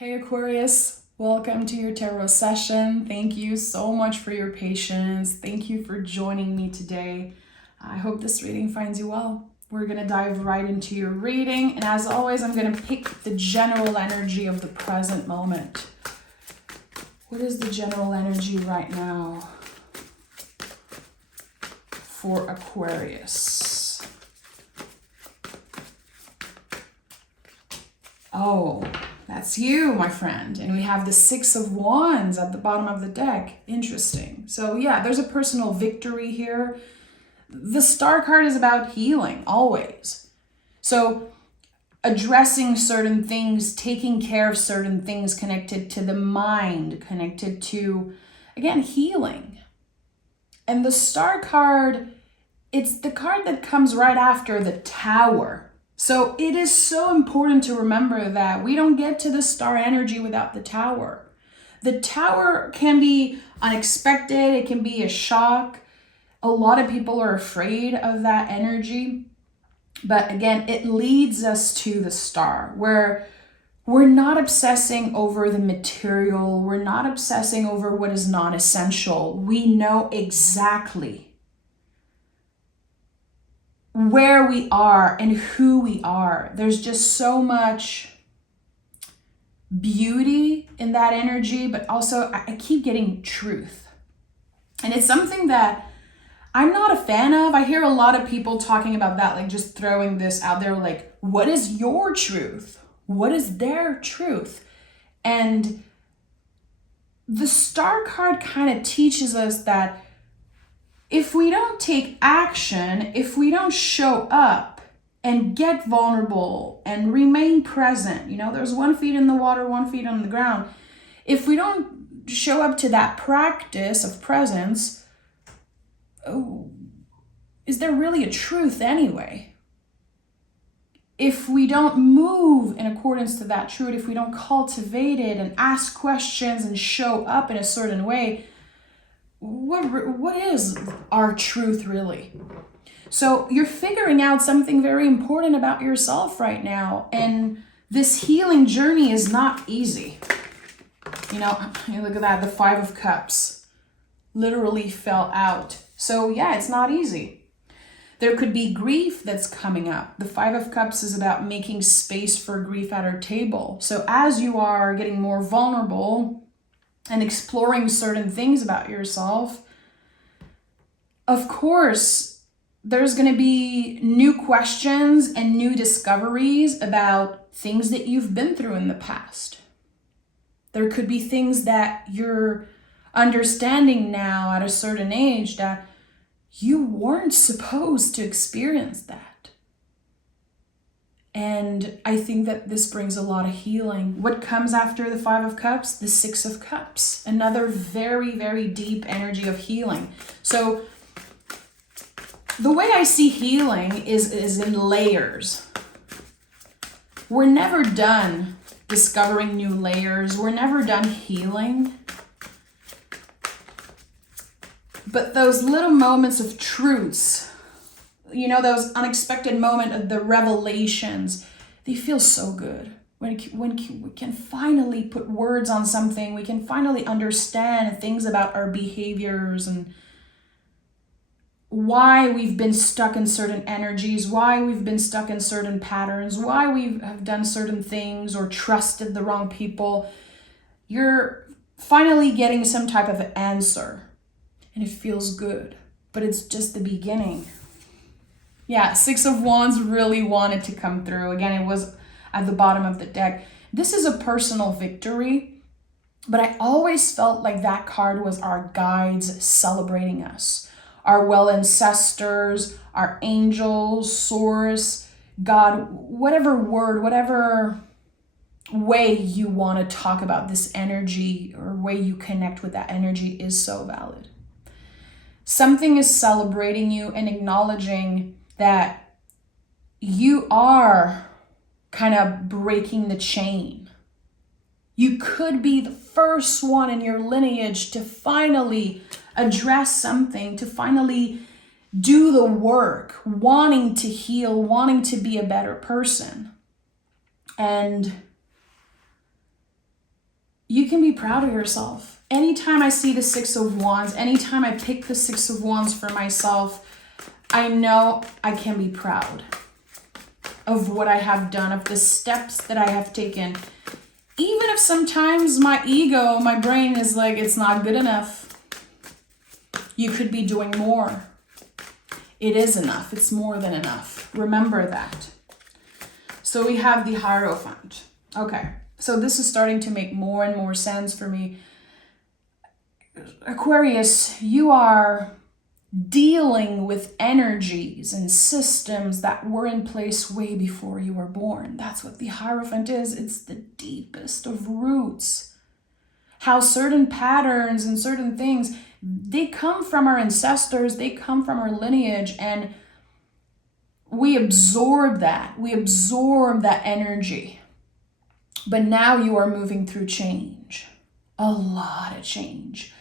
Hey Aquarius, welcome to your tarot session. Thank you so much for your patience. Thank you for joining me today. I hope this reading finds you well. We're going to dive right into your reading. And as always, I'm going to pick the general energy of the present moment. What is the general energy right now for Aquarius? Oh, that's you, my friend. And we have the Six of Wands at the bottom of the deck. Interesting. So yeah, there's a personal victory here. The Star card is about healing, always. So addressing certain things, taking care of certain things connected to the mind, connected to, again, healing. And the Star card, it's the card that comes right after the Tower. So it is so important to remember that we don't get to the Star energy without the Tower. The Tower can be unexpected. It can be a shock. A lot of people are afraid of that energy. But again, it leads us to the Star, where we're not obsessing over the material. We're not obsessing over what is non-essential. We know exactly where we are and who we are. There's just so much beauty in that energy, but also I keep getting truth. And it's something that I'm not a fan of. I hear a lot of people talking about that, like just throwing this out there, like, what is your truth? What is their truth? And the Star card kind of teaches us that if we don't take action, if we don't show up and get vulnerable and remain present, there's 1 foot in the water, 1 foot on the ground. If we don't show up to that practice of presence, is there really a truth anyway? If we don't move in accordance to that truth, if we don't cultivate it and ask questions and show up in a certain way, what is our truth really? So you're figuring out something very important about yourself right now. And this healing journey is not easy. You look at that, the Five of Cups literally fell out. So yeah, it's not easy. There could be grief that's coming up. The Five of Cups is about making space for grief at our table. So as you are getting more vulnerable and exploring certain things about yourself, of course, there's going to be new questions and new discoveries about things that you've been through in the past. There could be things that you're understanding now at a certain age that you weren't supposed to experience that. And I think that this brings a lot of healing. What comes after the Five of Cups? The Six of Cups. Another very, very deep energy of healing. So the way I see healing is in layers. We're never done discovering new layers. We're never done healing. But those little moments of truths, those unexpected moments of the revelations, they feel so good. When we can finally put words on something, we can finally understand things about our behaviors and why we've been stuck in certain energies, why we've been stuck in certain patterns, why we have done certain things or trusted the wrong people. You're finally getting some type of answer and it feels good, but it's just the beginning. Yeah, Six of Wands really wanted to come through. Again, it was at the bottom of the deck. This is a personal victory, but I always felt like that card was our guides celebrating us. Our well ancestors, our angels, source, God, whatever word, whatever way you want to talk about this energy or way you connect with that energy is so valid. Something is celebrating you and acknowledging that you are kind of breaking the chain. You could be the first one in your lineage to finally address something, to finally do the work, wanting to heal, wanting to be a better person. And you can be proud of yourself. Anytime I see the Six of Wands, anytime I pick the Six of Wands for myself, I know I can be proud of what I have done, of the steps that I have taken. Even if sometimes my ego, my brain is like, it's not good enough. You could be doing more. It is enough. It's more than enough. Remember that. So we have the Hierophant. Okay, so this is starting to make more and more sense for me. Aquarius, you are dealing with energies and systems that were in place way before you were born. That's what the Hierophant is. It's the deepest of roots. How certain patterns and certain things, they come from our ancestors, they come from our lineage, and we absorb that. We absorb that energy. But now you are moving through change. A lot of change.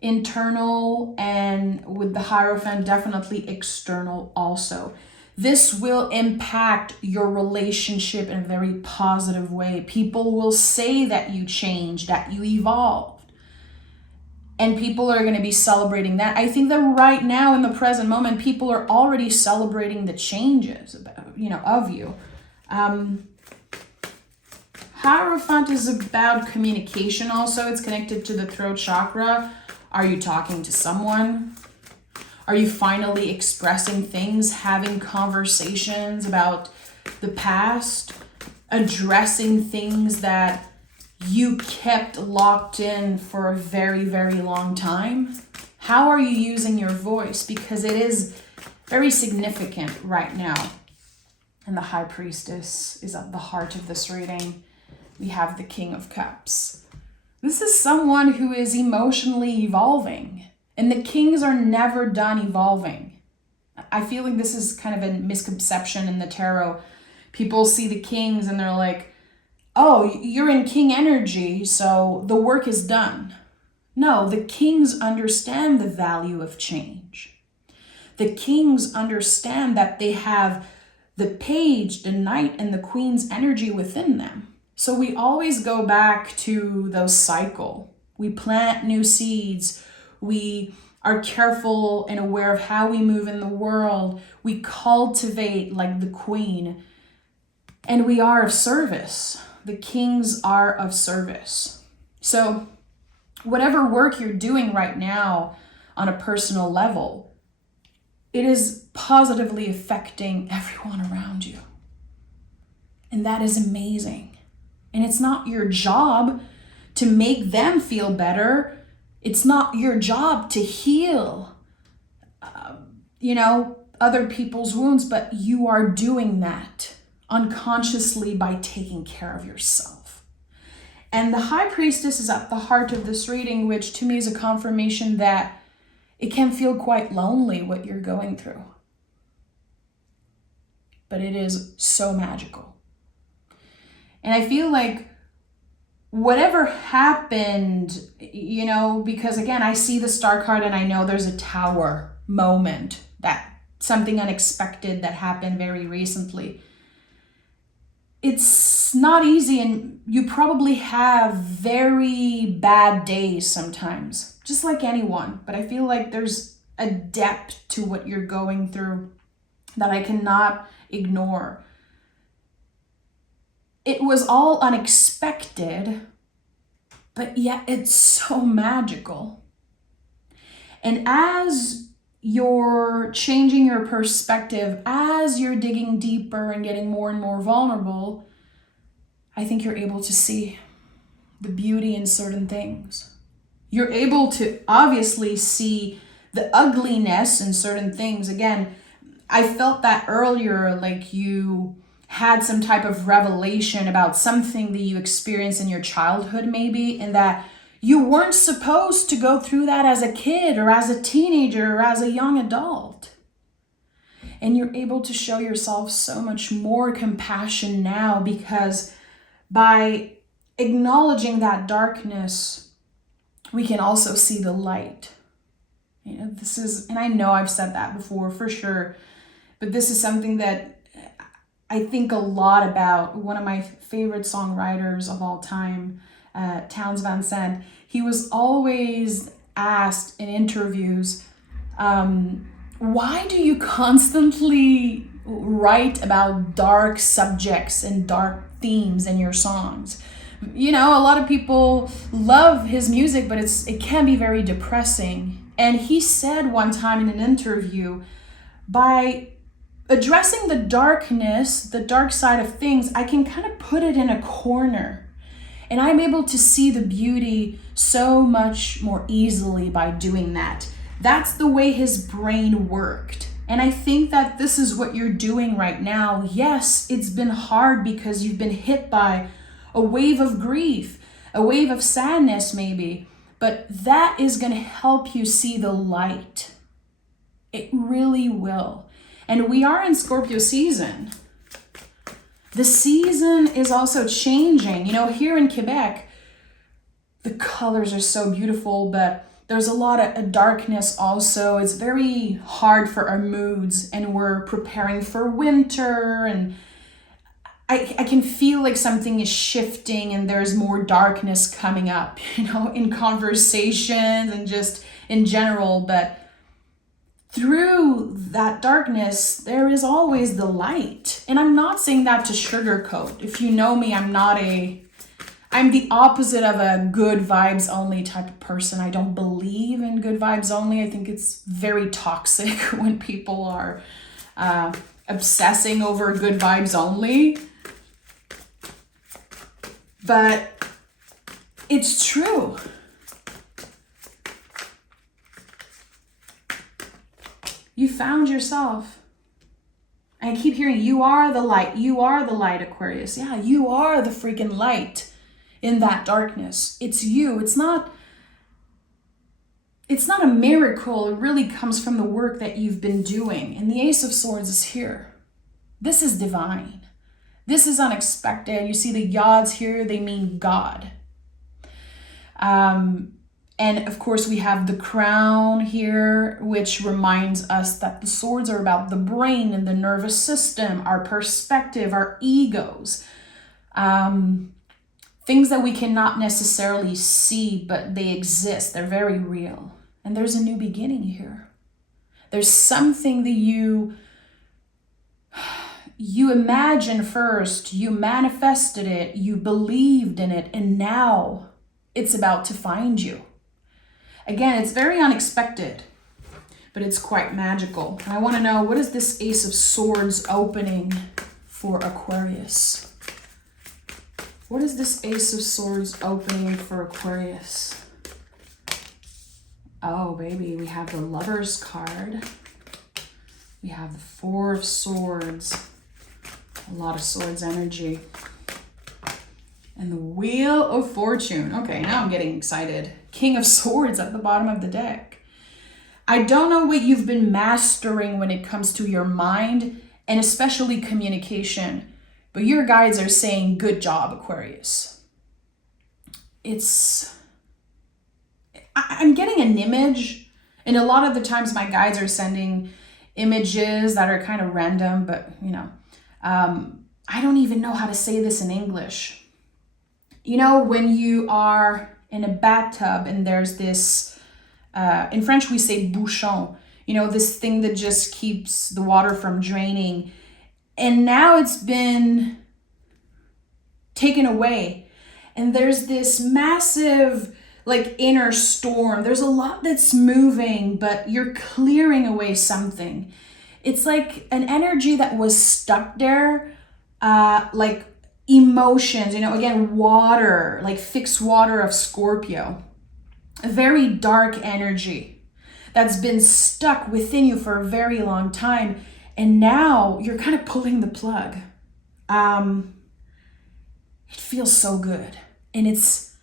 Internal, and with the Hierophant, definitely external also. This will impact your relationship in a very positive way. People will say that you changed, that you evolved. And people are going to be celebrating that. I think that right now in the present moment, people are already celebrating the changes, of you. Hierophant is about communication also. It's connected to the throat chakra. Are you talking to someone? Are you finally expressing things, having conversations about the past, addressing things that you kept locked in for a very, very long time? How are you using your voice? Because it is very significant right now. And the High Priestess is at the heart of this reading. We have the King of Cups. This is someone who is emotionally evolving. And the kings are never done evolving. I feel like this is kind of a misconception in the tarot. People see the kings and they're like, oh, you're in king energy, so the work is done. No, the kings understand the value of change. The kings understand that they have the page, the knight, and the queen's energy within them. So we always go back to those cycle. We plant new seeds. We are careful and aware of how we move in the world. We cultivate like the queen. And we are of service. The kings are of service. So whatever work you're doing right now on a personal level, it is positively affecting everyone around you. And that is amazing. And it's not your job to make them feel better. It's not your job to heal, other people's wounds, but you are doing that unconsciously by taking care of yourself. And the High Priestess is at the heart of this reading, which to me is a confirmation that it can feel quite lonely what you're going through. But it is so magical. And I feel like whatever happened, because again, I see the Star card and I know there's a Tower moment, that something unexpected that happened very recently. It's not easy, and you probably have very bad days sometimes, just like anyone. But I feel like there's a depth to what you're going through that I cannot ignore. It was all unexpected, but yet it's so magical. And as you're changing your perspective, as you're digging deeper and getting more and more vulnerable, I think you're able to see the beauty in certain things. You're able to obviously see the ugliness in certain things. Again, I felt that earlier, like you had some type of revelation about something that you experienced in your childhood maybe, and that you weren't supposed to go through that as a kid or as a teenager or as a young adult. And you're able to show yourself so much more compassion now, because by acknowledging that darkness, we can also see the light. This is, and I know I've said that before for sure, but this is something that I think a lot about. One of my favorite songwriters of all time, Towns Van Sant, he was always asked in interviews, why do you constantly write about dark subjects and dark themes in your songs? You know, a lot of people love his music, but it can be very depressing. And he said one time in an interview, by addressing the darkness, the dark side of things, I can kind of put it in a corner. And I'm able to see the beauty so much more easily by doing that. That's the way his brain worked. And I think that this is what you're doing right now. Yes, it's been hard because you've been hit by a wave of grief, a wave of sadness maybe, but that is going to help you see the light. It really will. And we are in Scorpio season. The season is also changing. You know, here in Quebec, the colors are so beautiful, but there's a lot of darkness also. It's very hard for our moods, and we're preparing for winter, and I can feel like something is shifting and there's more darkness coming up, you know, in conversations and just in general. But through that darkness, there is always the light. And I'm not saying that to sugarcoat. If you know me, I'm the opposite of a good vibes only type of person. I don't believe in good vibes only. I think it's very toxic when people are obsessing over good vibes only. But it's true. You found yourself. I keep hearing, you are the light. You are the light, Aquarius. Yeah, you are the freaking light in that darkness. It's you. It's not a miracle. It really comes from the work that you've been doing. And the Ace of Swords is here. This is divine. This is unexpected. You see the yods here, they mean God. And of course we have the crown here, which reminds us that the swords are about the brain and the nervous system, our perspective, our egos. Things that we cannot necessarily see, but they exist. They're very real. And there's a new beginning here. There's something that you imagined first, you manifested it, you believed in it, and now it's about to find you. Again, it's very unexpected, but it's quite magical. And I want to know, what is this Ace of Swords opening for Aquarius? What is this Ace of Swords opening for Aquarius? Oh, baby, we have the Lover's card. We have the Four of Swords. A lot of swords energy. And the Wheel of Fortune. Okay, now I'm getting excited. King of Swords at the bottom of the deck. I don't know what you've been mastering when it comes to your mind, and especially communication, but your guides are saying, good job, Aquarius. I'm getting an image, and a lot of the times my guides are sending images that are kind of random, but you know, I don't even know how to say this in English. You know, when you are in a bathtub and there's this, in French we say bouchon, you know, this thing that just keeps the water from draining. And now it's been taken away. And there's this massive, like, inner storm. There's a lot that's moving, but you're clearing away something. It's like an energy that was stuck there, like emotions, you know, again, water, like fixed water of Scorpio. A very dark energy that's been stuck within you for a very long time. And now you're kind of pulling the plug. It feels so good. And it's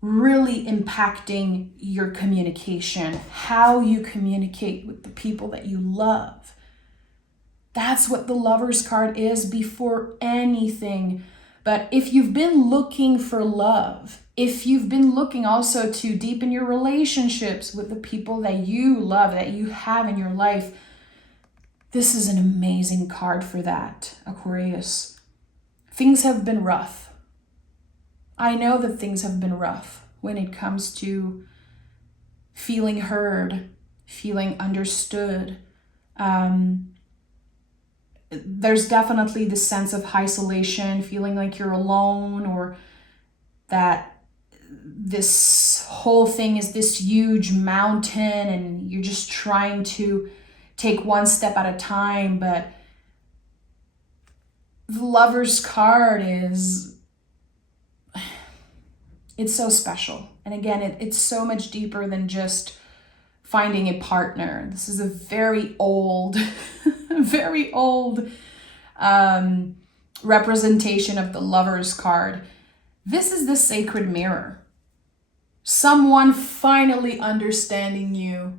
really impacting your communication, how you communicate with the people that you love. That's what the Lover's card is before anything. But if you've been looking for love, if you've been looking also to deepen your relationships with the people that you love, that you have in your life, this is an amazing card for that, Aquarius. Things have been rough. I know that things have been rough when it comes to feeling heard, feeling understood. There's definitely this sense of isolation, feeling like you're alone, or that this whole thing is this huge mountain and you're just trying to take one step at a time. But the Lover's card it's so special. And again, it's so much deeper than just finding a partner. This is a very old, very old representation of the Lover's card. This is the sacred mirror. Someone finally understanding you,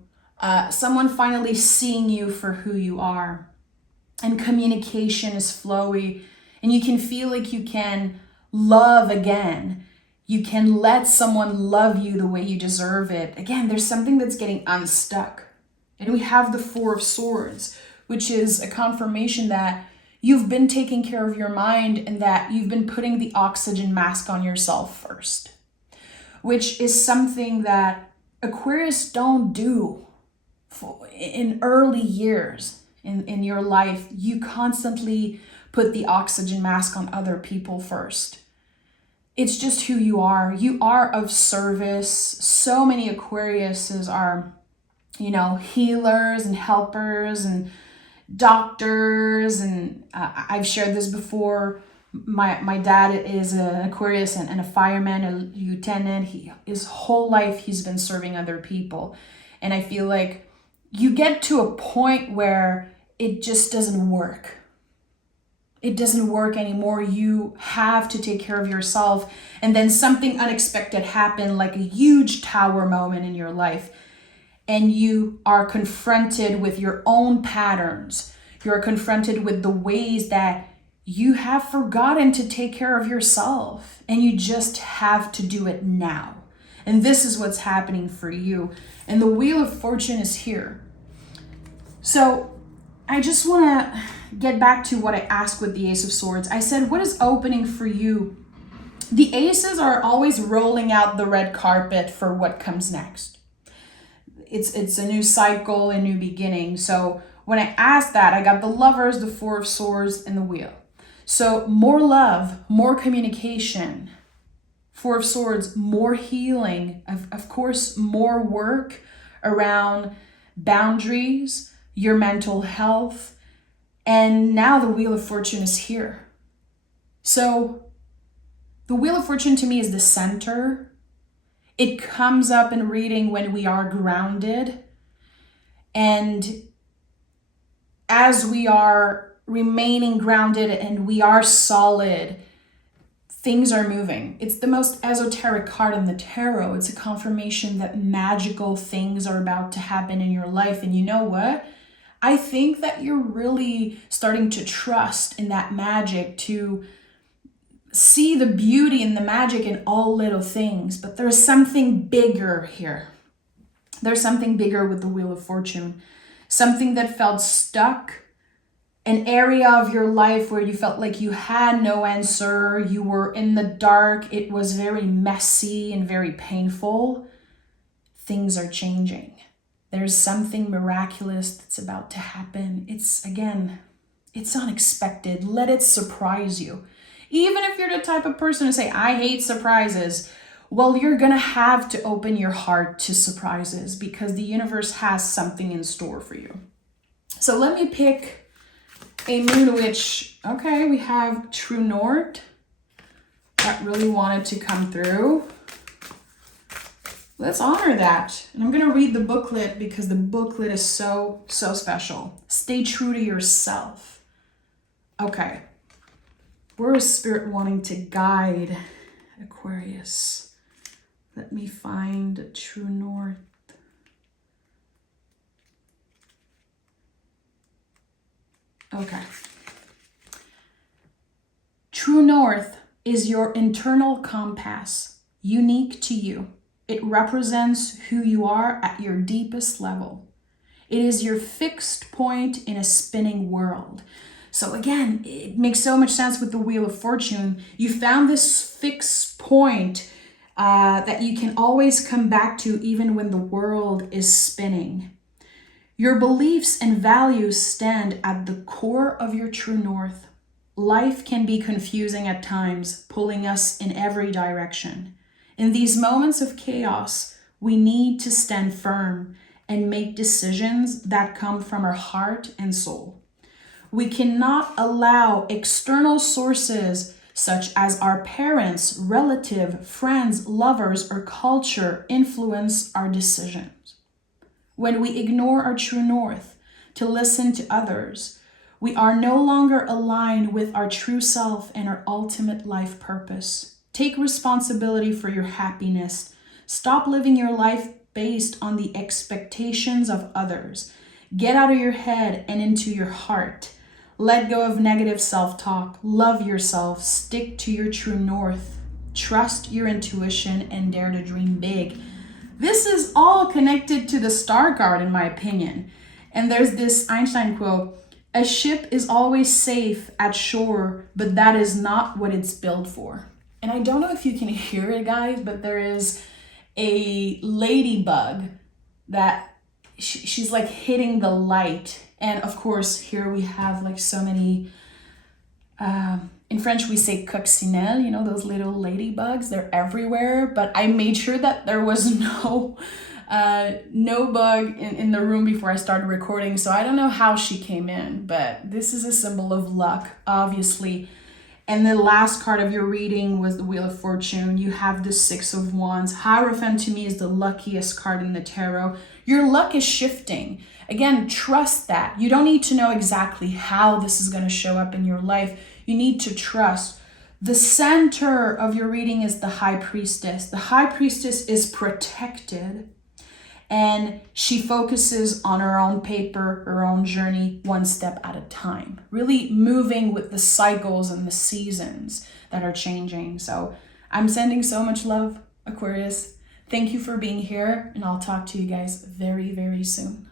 someone finally seeing you for who you are. And communication is flowy, and you can feel like you can love again. You can let someone love you the way you deserve it. Again, there's something that's getting unstuck. And we have the Four of Swords, which is a confirmation that you've been taking care of your mind and that you've been putting the oxygen mask on yourself first, which is something that Aquarius don't do in early years in your life. You constantly put the oxygen mask on other people first. It's just who you are. You are of service. So many Aquariuses are, healers and helpers and doctors. And I've shared this before. My dad is an Aquarius and a fireman, a lieutenant. His whole life he's been serving other people. And I feel like you get to a point where it just doesn't work. It doesn't work anymore. You have to take care of yourself. And then something unexpected happened, like a huge tower moment in your life. And you are confronted with your own patterns. You're confronted with the ways that you have forgotten to take care of yourself. And you just have to do it now. And this is what's happening for you. And the Wheel of Fortune is here. So I just want to get back to what I asked with the Ace of Swords. I said, what is opening for you? The aces are always rolling out the red carpet for what comes next. It's a new cycle, a new beginning. So when I asked that, I got the Lovers, the Four of Swords, and the Wheel. So more love, more communication. Four of Swords, more healing. Of course, more work around boundaries, your mental health. And now the Wheel of Fortune is here. So the Wheel of Fortune to me is the center. It comes up in reading when we are grounded. And as we are remaining grounded and we are solid, things are moving. It's the most esoteric card in the tarot. It's a confirmation that magical things are about to happen in your life. And you know what? I think that you're really starting to trust in that magic, to see the beauty and the magic in all little things. But there's something bigger here. There's something bigger with the Wheel of Fortune. Something that felt stuck. An area of your life where you felt like you had no answer. You were in the dark. It was very messy and very painful. Things are changing. There's something miraculous that's about to happen. It's unexpected. Let it surprise you. Even if you're the type of person to say, I hate surprises, well, you're going to have to open your heart to surprises because the universe has something in store for you. So let me pick a moon witch. Okay, we have True North. That really wanted to come through. Let's honor that. And I'm going to read the booklet because the booklet is so special. Stay true to yourself. Okay. Where is Spirit wanting to guide Aquarius? Let me find True North. Okay. True North is your internal compass, unique to you. It represents who you are at your deepest level. It is your fixed point in a spinning world. So again, it makes so much sense with the Wheel of Fortune. You found this fixed point that you can always come back to even when the world is spinning. Your beliefs and values stand at the core of your true north. Life can be confusing at times, pulling us in every direction. In these moments of chaos, we need to stand firm and make decisions that come from our heart and soul. We cannot allow external sources such as our parents, relative, friends, lovers, or culture influence our decisions. When we ignore our true north to listen to others, we are no longer aligned with our true self and our ultimate life purpose. Take responsibility for your happiness. Stop living your life based on the expectations of others. Get out of your head and into your heart. Let go of negative self-talk. Love yourself. Stick to your true north. Trust your intuition and dare to dream big. This is all connected to the star card, in my opinion. And there's this Einstein quote, "A ship is always safe at shore, but that is not what it's built for." And I don't know if you can hear it, guys, but there is a ladybug that she's like hitting the light. And of course, here we have like so many, in French we say coccinelle, you know, those little ladybugs, they're everywhere. But I made sure that there was no bug in the room before I started recording. So I don't know how she came in, but this is a symbol of luck, obviously. And the last card of your reading was the Wheel of Fortune. You have the Six of Wands. Hierophant to me is the luckiest card in the tarot. Your luck is shifting. Again, trust that. You don't need to know exactly how this is going to show up in your life. You need to trust. The center of your reading is the High Priestess. The High Priestess is protected, and she focuses on her own paper, her own journey, one step at a time, really moving with the cycles and the seasons that are changing. So I'm sending so much love, Aquarius. Thank you for being here, and I'll talk to you guys very, very soon.